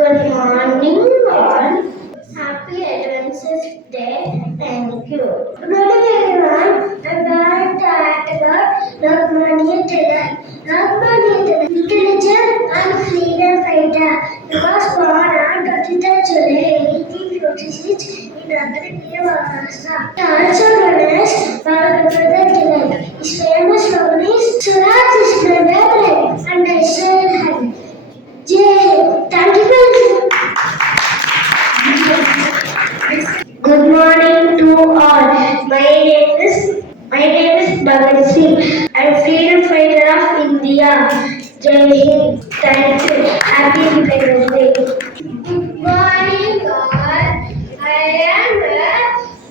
Good morning, all. Happy Adventures Day. Thank you. Good morning, everyone. I'm going to act about Lokmanya Tilak. Lokmanya Tilak, intelligent and freedom fighter. He was born on 23rd July 1856 in Adrikya, Maharashtra. He also known as Balgandhar Tilak. His famous novel is Swaraj is my favorite and I shall have. Thank you. Good morning to all. My name is Bhagat Singh. I'm freedom fighter of India. Jai Hind. Thank you. Happy Independence Day. Good morning, all. I am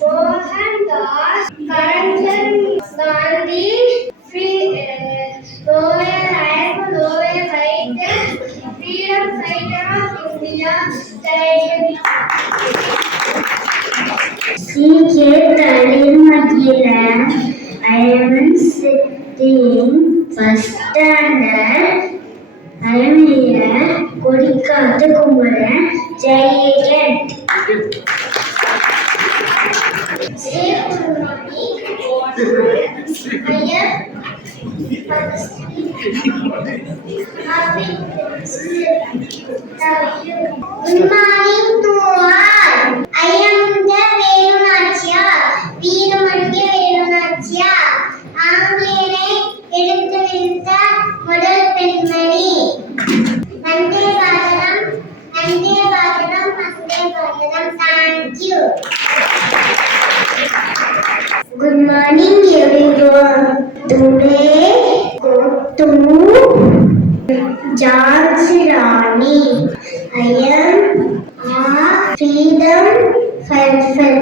Mohandas Karanchand Gandhi. Loyal fighter, freedom fighter of India. Jai Hind. I am sitting first standard. I am here. Kodikathu Kumaran. Jai Hind. Say good morning. I am happy. Good morning to all. I am the Venunachya. Veerumatya Venunachya. ஆங்கிலேயரை எடுத்துரைத்த முதல் பெண்மணி. வந்தே பாரதம், வந்தே பாரதம், வந்தே பாரதம். Thank you. Good morning, everyone. Today, go to Jhansi Rani. I am a freedom fighter.